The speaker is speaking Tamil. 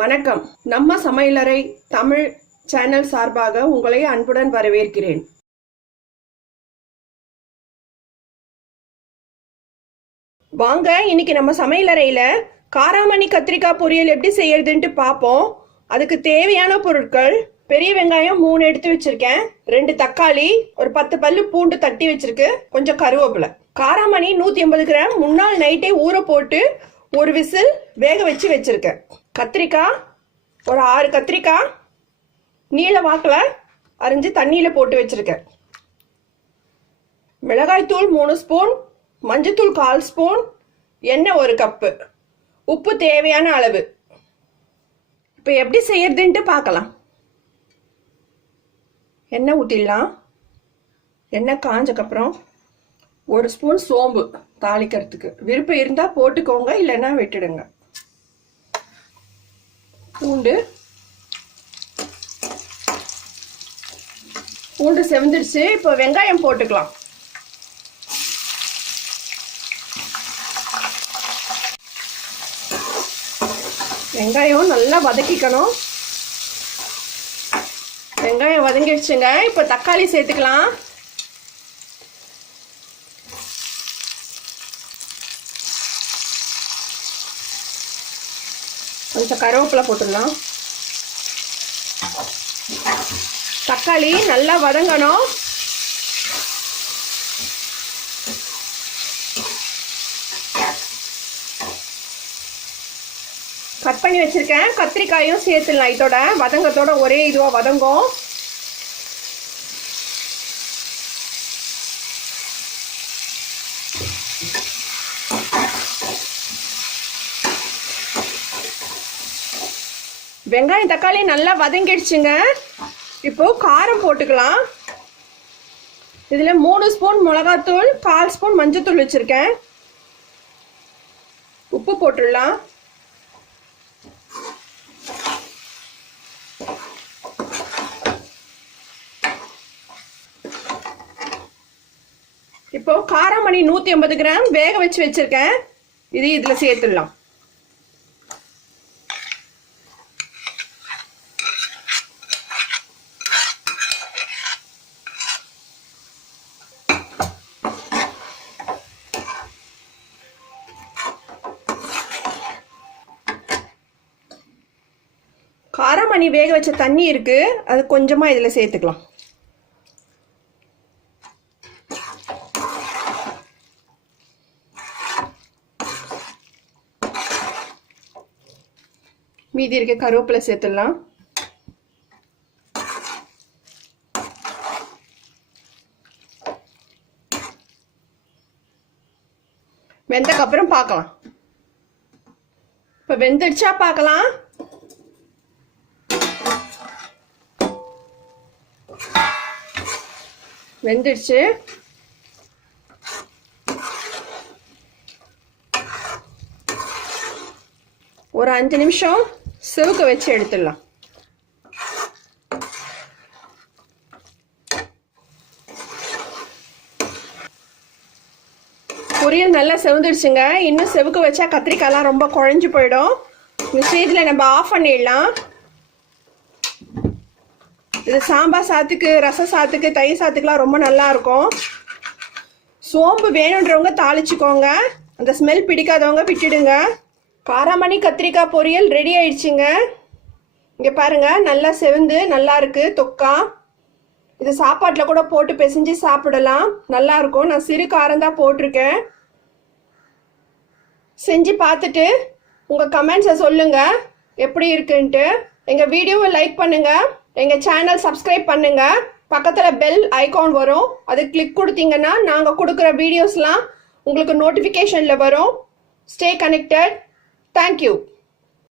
வணக்கம். நம்ம சமையலறை தமிழ் சேனல் சார்பாக உங்களை அன்புடன் வரவேற்கிறேன். வாங்க இன்னைக்கு நம்ம சமையலறையில காராமணி கத்திரிக்காய் பொரியல் எப்படி செய்யறதுன்ட்டு பார்ப்போம். அதுக்கு தேவையான பொருட்கள்: பெரிய வெங்காயம் 3 எடுத்து வச்சிருக்கேன், 2 தக்காளி, ஒரு 10 பல்லு பூண்டு தட்டி வச்சிருக்கு, கொஞ்சம் கருவேப்பிலை. காராமணி 180 கிராம் முன்னாள் நைட்டே ஊற போட்டு ஒரு விசில் வேக வச்சு வச்சிருக்கேன். கத்திரிக்காய் ஒரு 6 கத்திரிக்காய் நீல வாக்கில் அரிஞ்சு தண்ணியில் போட்டு வச்சிருக்கேன். மிளகாய்த்தூள் 3 ஸ்பூன், மஞ்சத்தூள் 1/4 ஸ்பூன், எண்ணெய் 1 கப்பு, உப்பு தேவையான அளவு. இப்போ எப்படி செய்யறதுன்ட்டு பார்க்கலாம். எண்ணெய் ஊற்றிடலாம். எண்ணெய் காஞ்சக்கப்புறம் 1 ஸ்பூன் சோம்பு தாளிக்கிறதுக்கு. விருப்பம் இருந்தால் போட்டுக்கோங்க, இல்லைன்னா விட்டுடுங்க. பூண்டு செவந்துடுச்சு. இப்போ வெங்காயம் போட்டுக்கலாம். வெங்காயம் நல்லா வதக்கிக்கணும். வெங்காயம் வதங்கிடுச்சுங்க. இப்போ தக்காளி சேர்த்துக்கலாம். கொஞ்சம் கருவேப்பிலை போட்டுடலாம். தக்காளி நல்லா வதங்கணும். கட் பண்ணி வச்சிருக்கேன் கத்திரிக்காயும் சேர்த்துடலாம். இதோட வதங்கத்தோட ஒரே இதுவா வதங்கும். வெங்காயம் தக்காளி நல்லா வதங்கிடுச்சுங்க. இப்போ காரம் போட்டுக்கலாம். இதில் 3 ஸ்பூன் மிளகாத்தூள், 1/4 ஸ்பூன் மஞ்சத்தூள் வச்சுருக்கேன். உப்பு போட்டுடலாம். இப்போ காராமணி 180 கிராம் வேக வச்சு வச்சுருக்கேன். இதில் சேர்த்துடலாம். காராமணி வேக வச்ச தண்ணி இருக்கு, அது கொஞ்சமா இதுல சேர்த்துக்கலாம். மீதி இருக்க கருவேப்பிலை சேர்த்துடலாம். வெந்ததுக்கு அப்புறம் பார்க்கலாம். இப்ப வெந்துடுச்சா பார்க்கலாம். வெந்துடுச்சு. ஒரு 5 நிமிஷம் சிவக்க வச்சு எடுத்துடலாம். பொரியல் நல்லா செவந்துடுச்சுங்க. இன்னும் செவக்க வச்சா கத்திரிக்காய்லாம் ரொம்ப குழஞ்சு போயிடும். இந்த ஸ்டேஜில் நம்ம ஆஃப் பண்ணிடலாம். இது சாம்பார் சாத்துக்கு, ரசம் சாத்துக்கு, தயிர் சாத்துக்குலாம் ரொம்ப நல்லா இருக்கும். சோம்பு வேணுன்றவங்க தாளிச்சுக்கோங்க, அந்த ஸ்மெல் பிடிக்காதவங்க விட்டுடுங்க. காராமணி கத்திரிக்காய் பொரியல் ரெடி ஆயிடுச்சுங்க. இங்கே பாருங்க, நல்லா செவந்து நல்லா இருக்கு தொக்கா. இது சாப்பாட்டில் கூட போட்டு பிசைஞ்சு சாப்பிடலாம், நல்லா இருக்கும். நான் சிறு காரம் தான் போட்டிருக்கேன். செஞ்சு பார்த்துட்டு உங்கள் கமெண்ட்ஸை சொல்லுங்க எப்படி இருக்குன்ட்டு. எங்கள் வீடியோவை லைக் பண்ணுங்க, எங்கள் சேனல் சப்ஸ்கிரைப் பண்ணுங்க. பக்கத்தில் பெல் ஐகான் வரும், அது கிளிக் கொடுத்தீங்கன்னா நாங்கள் கொடுக்குற வீடியோஸ்லாம் உங்களுக்கு நோட்டிஃபிகேஷனில் வரும். Stay connected. தேங்க்யூ.